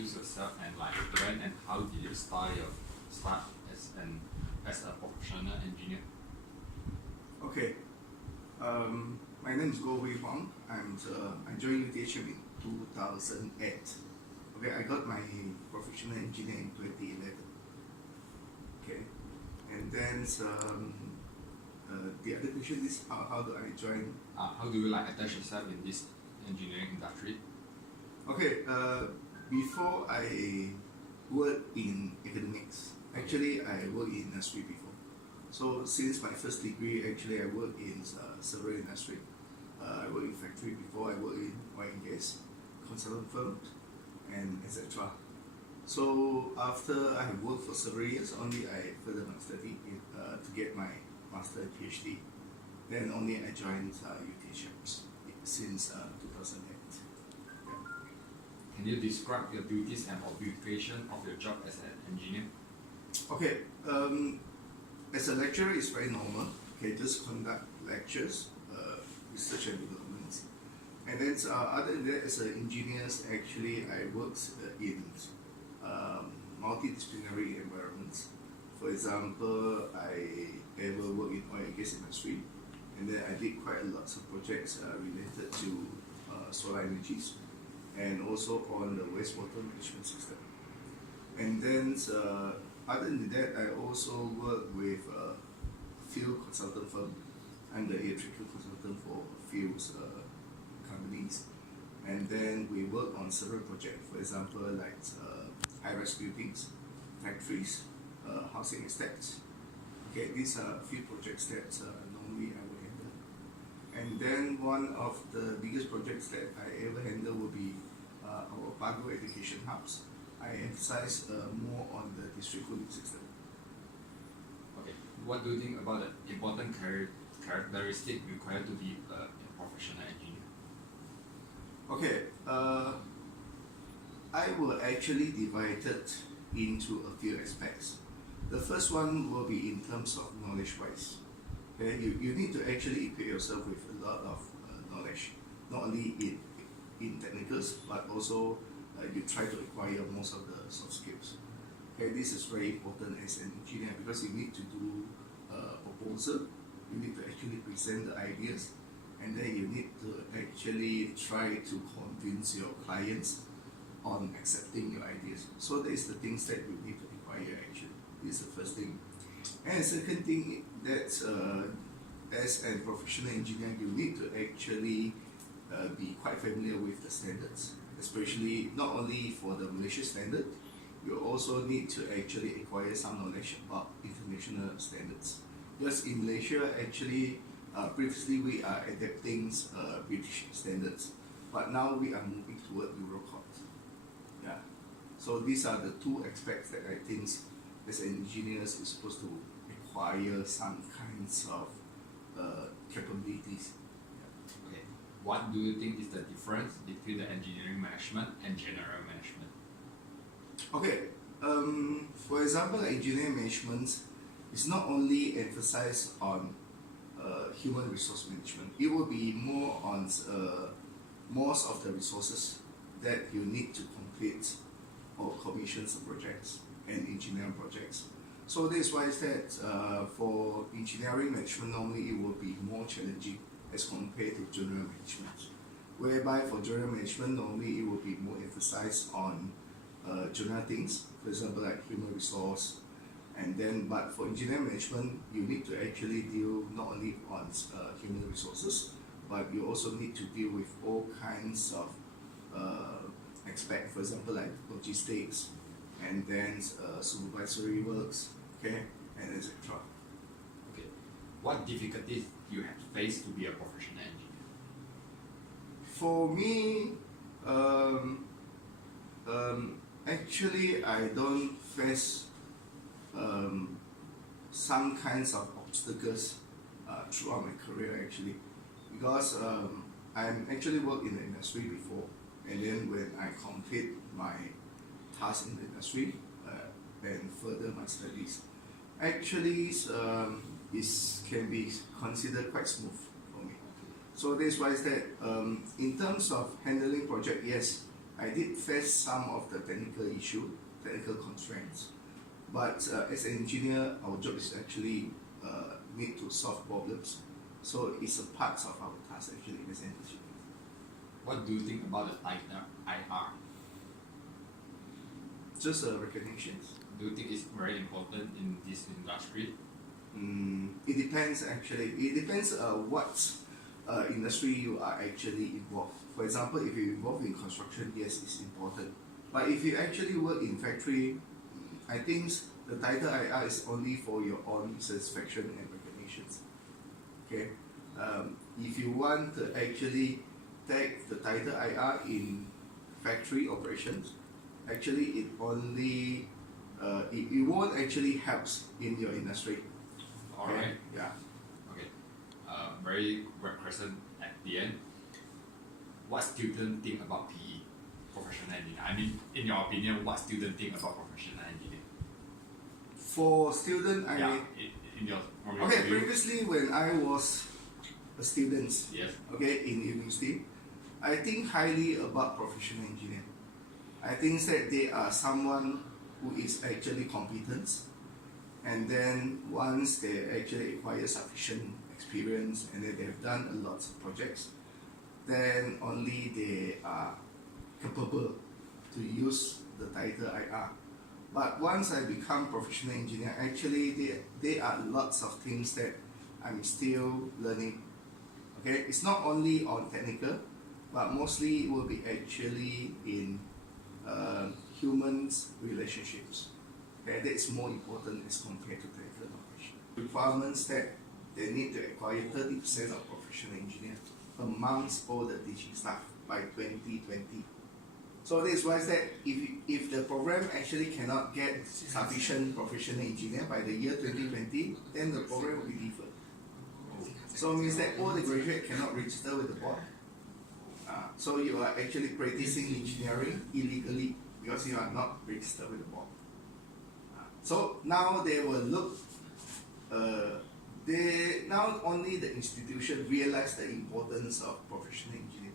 introduce yourself and like when and how did you start as a professional engineer? Okay, my name is Hwang. I joined UTHM in 2008. Okay, I got my professional engineer in 2011. Okay, and then the other question is how do I join? How do you like attach yourself in this engineering industry? Okay, before I worked in academics, actually I worked in industry before. So since my first degree, actually I worked in several industry. I worked in factory before, I worked in oil and gas, consultant firms, and etc. So after I have worked for several years, only I further my study to get my master and PhD. Then only I joined UTHM since 2008. Yeah. Can you describe your duties and occupation of your job as an engineer? Okay, as a lecturer, it's very normal. Okay, just conduct lectures, research and development. And then other than that, as an engineer, actually I worked in multidisciplinary environments. For example, I ever worked in oil and gas industry, and then I did quite a lot of projects related to solar energies, and also on the wastewater management system. And then other than that, I also work with a field consultant firm. I'm the electrical consultant for fields companies. And then we work on several projects, for example, like high-rise buildings, factories, housing estates. Okay, these are a few projects that normally I will handle. And then one of the biggest projects that I ever handle will be our Pago education hubs. I emphasize more on the district cooling system. Okay, what do you think about the important characteristic required to be a professional engineer? Okay, I will actually divide it into a few aspects. The first one will be in terms of knowledge-wise. Okay, you need to actually equip yourself with a lot of knowledge, not only in technicals, but also you try to acquire most of the soft skills. Okay, this is very important as an engineer because you need to do a proposal, you need to actually present the ideas, and then you need to actually try to convince your clients on accepting your ideas. So that is the things that you need to acquire actually. This is the first thing. And the second thing that as a professional engineer, you need to actually be quite familiar with the standards, especially not only for the Malaysia standard, you also need to actually acquire some knowledge about international standards. Because in Malaysia, actually, previously we are adapting British standards, but now we are moving toward Eurocode. Yeah. So these are the two aspects that I think as engineers is supposed to acquire some kinds of capabilities. Okay. What do you think is the difference between the engineering management and general management? Okay, for example, engineering management is not only emphasized on human resource management. It will be more on most of the resources that you need to complete or commission some projects and engineering projects. So this is why is that for engineering management, normally it will be more challenging as compared to general management. Whereby for general management, normally it will be more emphasized on general things, for example like human resource, and then but for engineering management, you need to actually deal not only on human resources, but you also need to deal with all kinds of aspects, for example like logistics, and then supervisory works, okay, and etc. Okay, what difficulties you have faced to be a professional engineer? For me, actually, I don't face some kinds of obstacles throughout my career actually, because I'm actually worked in the industry before, and then when I complete my task in the industry and further my studies, actually it can be considered quite smooth for me. So this why is that in terms of handling project, yes, I did face some of the technical constraints. But as an engineer, our job is actually need to solve problems. So it's a part of our task actually as an engineer. What do you think about the title IR? Just recognitions. Do you think it's very important in this industry? It depends actually. It depends what industry you are actually involved. For example, if you're involved in construction, yes, it's important. But if you actually work in factory, I think the title IR is only for your own satisfaction and recognitions. Okay, if you want to actually take the title IR in factory operations, actually it only it won't actually help in your industry. Alright. Okay? Yeah. Okay. Very quick question at the end. What students think about PE, professional engineer? I mean, in your opinion, what students think about professional engineer? For student, In your from okay. view. Previously, when I was a student, Yes. okay, in university, I think highly about professional engineer. I think that they are someone who is actually competent, and then once they actually acquire sufficient experience and then they have done a lot of projects, then only they are capable to use the title IR. But once I become professional engineer, actually there are lots of things that I'm still learning. Okay, it's not only on technical, but mostly it will be actually in humans relationships. Okay, that is more important as compared to technical knowledge. Requirements that they need to acquire 30% of professional engineer amongst all the teaching staff by 2020. So this is why that if the program actually cannot get sufficient professional engineer by the year 2020, then the program will be deferred. So it means that all the graduates cannot register with the board. So you are actually practicing engineering illegally because you are not registered with the board. So now they will look. They now only the institution realize the importance of professional engineers.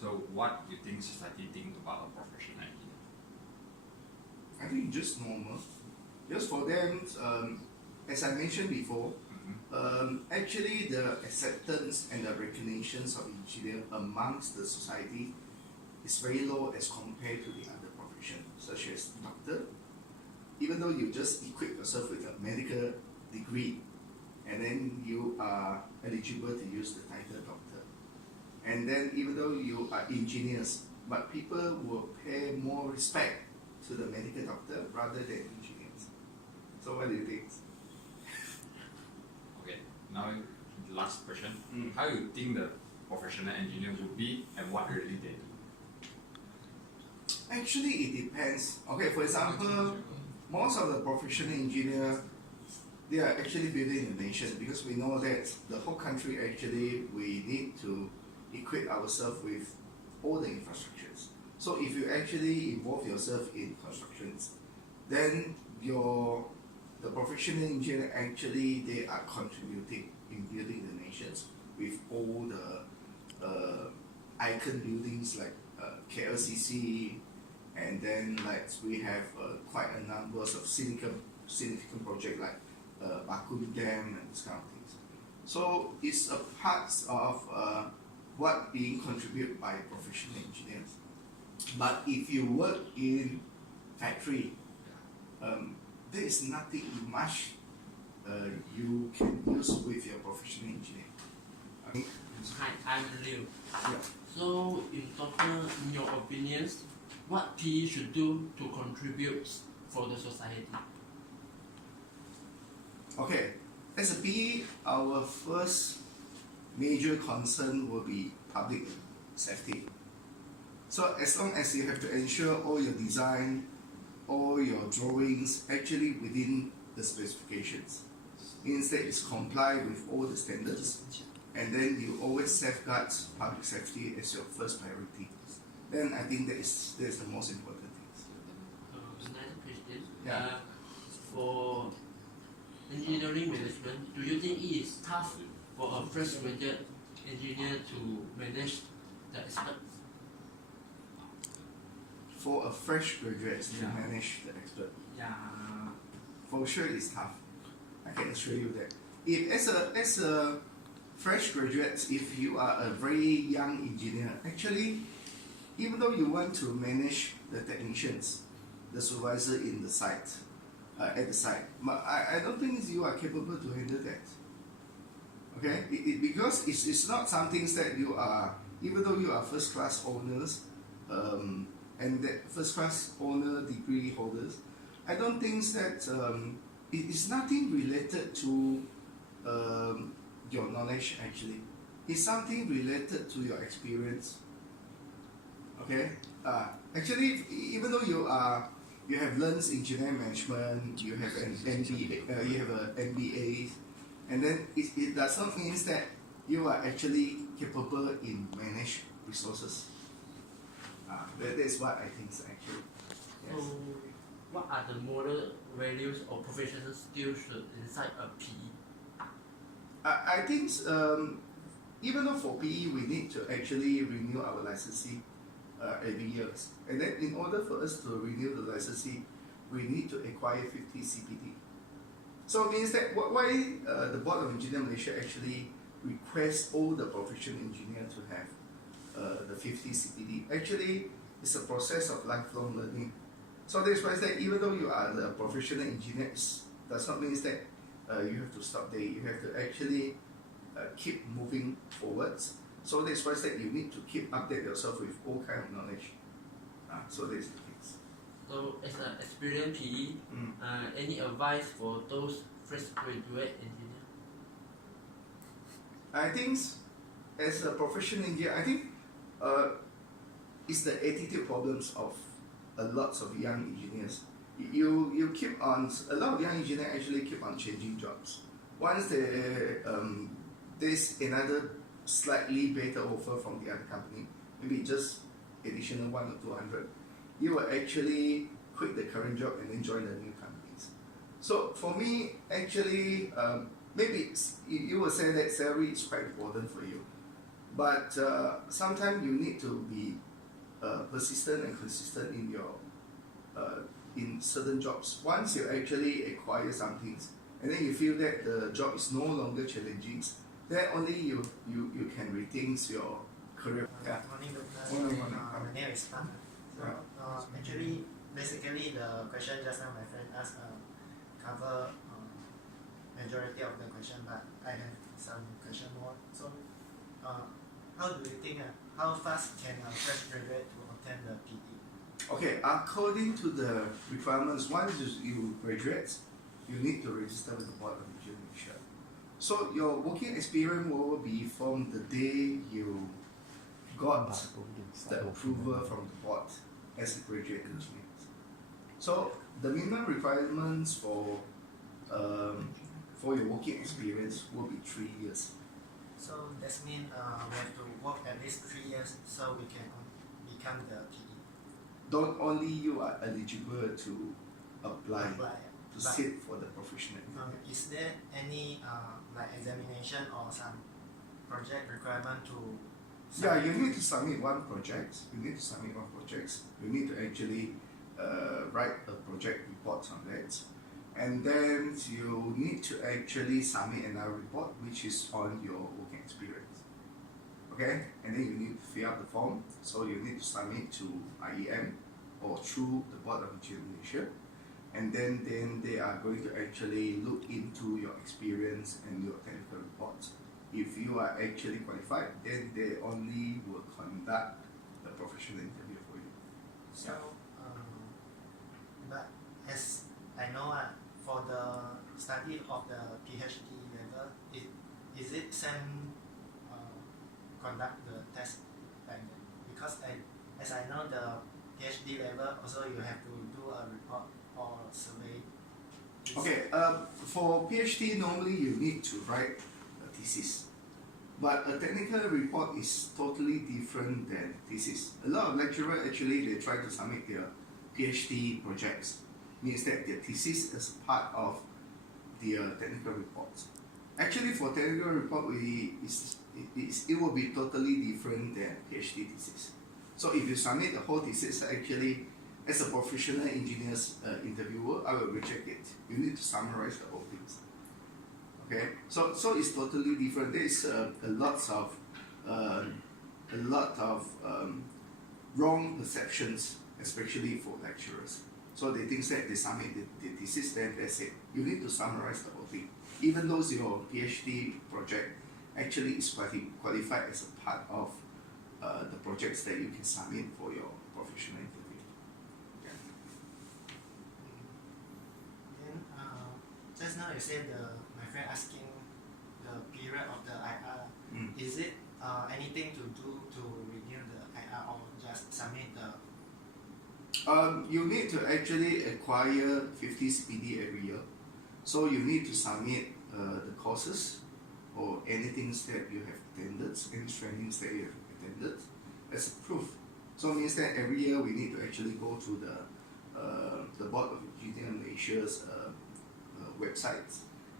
So what do you think society think about a professional engineer? I think just normal. Just for them, as I mentioned before, actually the acceptance and the recognitions of engineer amongst the society is very low as compared to the other professions, such as doctor. Even though you just equip yourself with a medical degree, and then you are eligible to use the title doctor. And then even though you are engineers, but people will pay more respect to the medical doctor rather than engineers. So what do you think? Okay, now the last question. How do you think the professional engineer would be and what really they do? Actually, it depends. Okay, for example, most of the professional engineers, they are actually building the nation because we know that the whole country actually we need to equip ourselves with all the infrastructures. So if you actually involve yourself in constructions, then the professional engineer actually they are contributing in building the nations with all the icon buildings like KLCC, and then like we have quite a number of significant projects like Bakun Dam and this kind of things. So it's a part of what being contributed by professional engineers. But if you work in factory, there is nothing much you can use with your professional engineer. Hi, I'm Liew. Yeah. So, in total, in your opinions, what PE should do to contribute for the society? Okay, as a PE, our first major concern will be public safety. So as long as you have to ensure all your design, all your drawings actually within the specifications, means that it's comply with all the standards, and then you always safeguard public safety as your first priority. Then I think that is the most important thing. Another question. Yeah. For engineering management, do you think it is tough for a fresh graduate engineer to manage the aspects? for a fresh graduate to Yeah. manage the expert, Yeah. for sure it's tough. I can assure you that. If as a fresh graduate, if you are a very young engineer, actually, even though you want to manage the technicians, the supervisor in the site, at the site, but I don't think you are capable to handle that. Okay, because it's not some things that you are, even though you are first class owners, and that first class owner degree holders, I don't think that it's nothing related to your knowledge actually. It's something related to your experience. Okay, actually, even though you have learned engineering management, you have an MBA, you have an MBA, and then it does not mean that you are actually capable in manage resources. That's what I think actually. Yes. So, what are the moral values or professional skills should inside a PE? I think even though for PE we need to actually renew our licensing every year, and then in order for us to renew the licensing, we need to acquire 50 CPD. So it means that why the Board of Engineers Malaysia actually requests all the professional engineers to have the 50 CPD. Actually, it's a process of lifelong learning. So that's why that even though you are the professional engineers, does not mean that you have to stop there. You have to actually keep moving forwards. So that's why that you need to keep update yourself with all kind of knowledge. So that's the things. So, as an experienced PE, any advice for those fresh graduate engineer? I think as a professional engineer, I think it's the attitude problems of a lot of young engineers. You keep on, a lot of young engineers actually keep on changing jobs. Once there's another slightly better offer from the other company, maybe just additional 100 or 200, you will actually quit the current job and then join the new companies. So for me, actually, maybe you will say that salary is quite important for you, but sometimes you need to be persistent and consistent in your in certain jobs. Once you actually acquire some things, and then you feel that the job is no longer challenging, then only you can retain your career. Yeah. Morning, Doctor. Morning. My name is Phang. So, actually, basically, the question just now my friend asked cover majority of the question, but I have some question more. So, how do you think how fast can a fresh graduate to obtain the PE? Okay, according to the requirements, once you graduate, you need to register with the Board of Engineers. So your working experience will be from the day you got the approval from the board as a graduate engineer. So the minimum requirements for your working experience will be 3 years. So that means we have to work at least 3 years so we can become the PE. Not only you are eligible to apply Apply. to sit for the professional. Is there any like examination or some project requirement to? Yeah, you need to submit one project. You need to actually write a project report on that, and then you need to actually submit another report which is on your working experience. Okay, and then you need to fill up the form. So you need to submit to IEM or through the Board of Engineers Malaysia, and then they are going to actually look into your experience and your technical reports. If you are actually qualified, then they only will conduct the professional interview for you. So, but as I know, for the study of the PhD level, is it same conduct the test like that? Because as I know, the PhD level also you have to do a report or survey. Okay, for PhD normally you need to write a thesis, but a technical report is totally different than thesis. A lot of lecturers actually they try to submit their PhD projects, means that their thesis is part of their technical reports. Actually, for technical report, it will be totally different than PhD thesis. So if you submit the whole thesis, actually, as a professional engineer's interviewer, I will reject it. You need to summarize the whole things. Okay, so it's totally different. There is a lot of wrong perceptions, especially for lecturers. So they think that they submit the thesis, then that's it. You need to summarize the whole thing. Even though your PhD project actually is qualified as a part of the projects that you can submit for your professional interview. Yeah. Then just now you said my friend asking the period of the IR. Is it anything to do to renew the IR or just submit the? You need to actually acquire 50 CPD every year. So you need to submit the courses or anything that you have attended, any trainings that you have attended as a proof. So it means that every year we need to actually go to the Board of Engineers Malaysia's website,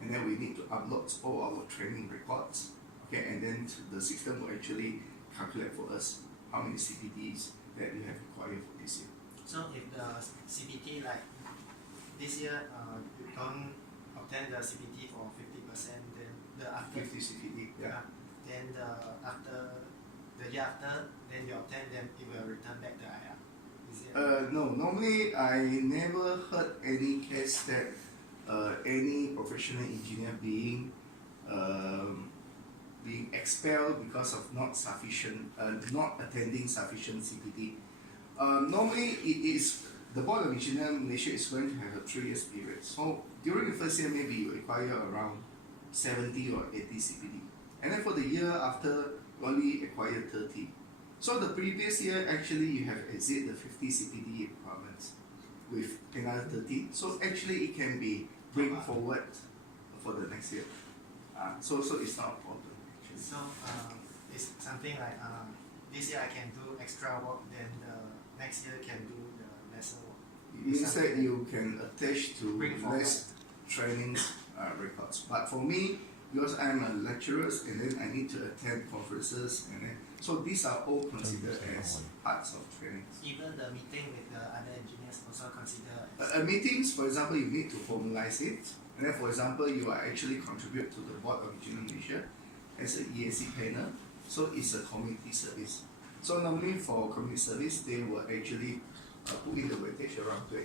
and then we need to upload all our training records. Okay, and then the system will actually calculate for us how many CPDs that you have required for this year. So if the CPT like this year you don't obtain the CPT for 50%, then the after 50 CPD, yeah. Then the year after, then you obtain, then it will return back the IR. Is it? No, normally I never heard any case that any professional engineer being expelled because of not attending sufficient CPD. Normally it is the Board of Engineers Malaysia is going to have a 3 years period. So during the first year maybe you require around 70 or 80 CPD. And then for the year after you only acquire 30. So the previous year actually you have exceeded the 50 CPD requirements with another 30. So actually it can be bring forward for the next year. So it's not a problem actually. So it's something like this year I can do extra work, then the next year can do the lesser work. Instead you can attach to Bring forward. less training records. But for me, because I'm a lecturer and then I need to attend conferences, and then so these are all considered as parts of trainings. Even the meeting with the other engineers also consider as Meetings, for example, you need to formalize it, and then for example you are actually contribute to the Board of Engineers Malaysia as an EAC panel, so it's a community service. So normally for community service, they will actually put in the weightage around 20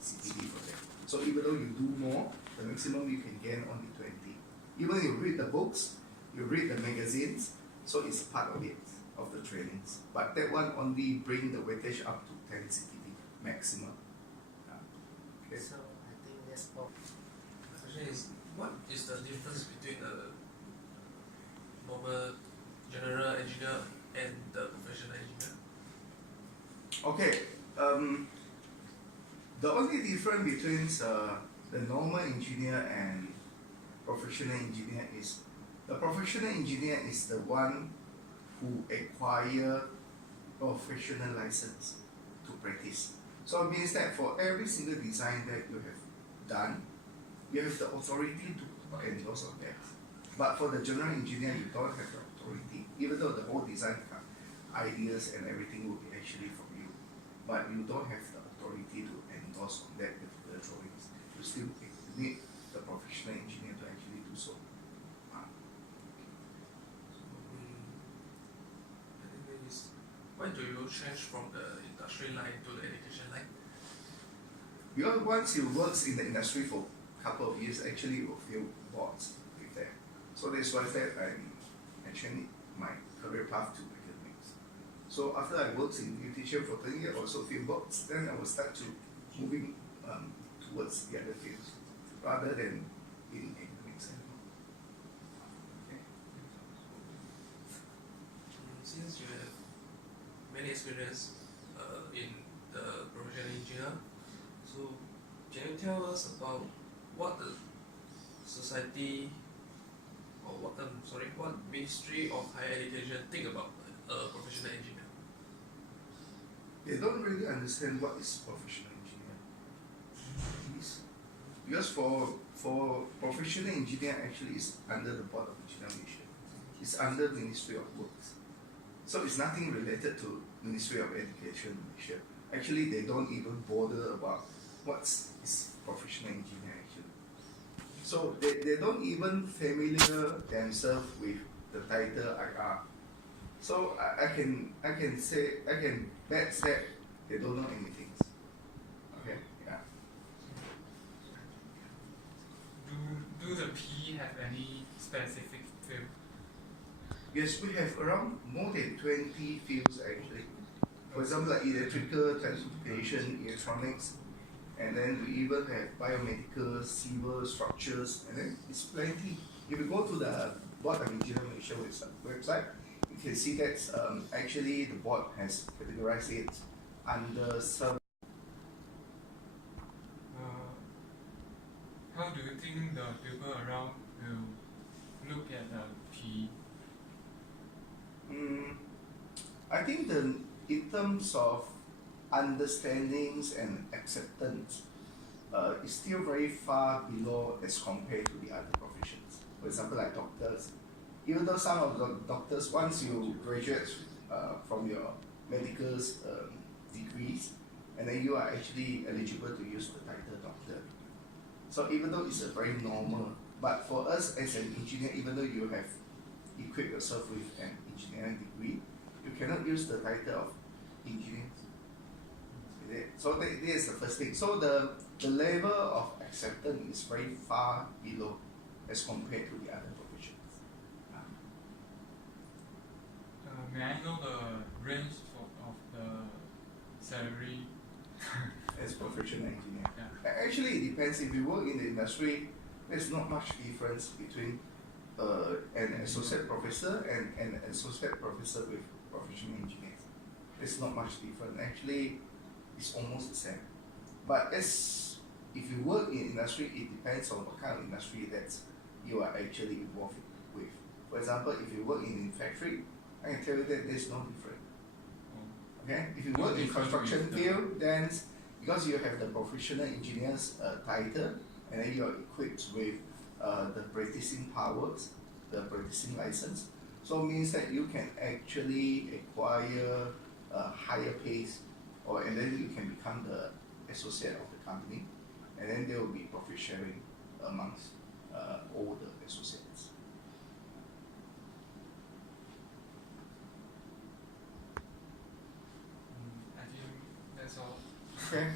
CPD for them. So even though you do more, the maximum you can gain only 20. Even you read the books, you read the magazines, so it's part of it, of the trainings. But that one only bring the weightage up to 10 CPD maximum. Okay. so I think that's all. The question is, what is the difference between a normal general engineer and the professional engineer? Okay. The only difference between the normal engineer and professional engineer is the professional engineer is the one who acquire professional license to practice. So it means that for every single design that you have done, you have the authority to endorse on that. But for the general engineer, you don't have the authority, even though the whole design ideas and everything will be actually from you. But you don't have the authority to endorse on that particular drawings. You still need the professional engineer to actually do so. I think it is, why do you change from the industry line to the education line? Because once you work in the industry for a couple of years, actually you will feel bored with that. So that's why that I changed my career path to academics. So after I worked in nutrition for 10 years, I also feel bored. Then I will start to moving towards the other fields rather than in academics. Okay. Since you have many experience in the professional engineer, so can you tell us about what the society or what Ministry of Higher Education think about a professional engineer? They don't really understand what is professional engineer. Because for professional engineer actually is under the Board of Engineers Malaysia. It's under Ministry of Works. So it's nothing related to Ministry of Education Malaysia. Actually, they don't even bother about what's is professional engineer actually. So they don't even familiar themselves with the title IR. So I can bet that they don't know anything. Okay, yeah. Do the PE have any specific field? Yes, we have around more than 20 fields actually. For example, like electrical, transportation, electronics, and then we even have biomedical, civil structures, and then it's plenty. If you go to the Board of Engineers Malaysia website, you can see that actually the board has categorized it under some. How do you think the people around will look at the PE? I think in terms of understandings and acceptance, is still very far below as compared to the other professions. For example, like doctors. Even though some of the doctors, once you graduate from your medical degrees, and then you are actually eligible to use the title doctor. So even though it's a very normal, but for us as an engineer, even though you have equipped yourself with an engineering degree, you cannot use the title of engineer. So that is the first thing. So the level of acceptance is very far below as compared to the other professions. May I know the range of the salary? As professional engineer. Yeah. Actually, it depends. If you work in the industry, there's not much difference between an associate professor and an associate professor with professional engineers. There's not much different. Actually, it's almost the same. But if you work in industry, it depends on what kind of industry that you are actually involved with. For example, if you work in factory, I can tell you that there's no difference. Okay? If you work in construction field, then because you have the professional engineer's title, and then you are equipped with the practicing powers, the practicing license, so it means that you can actually acquire a higher pace, and then you can become the associate of the company, and then there will be profit sharing amongst all the associates. I think that's all. Okay.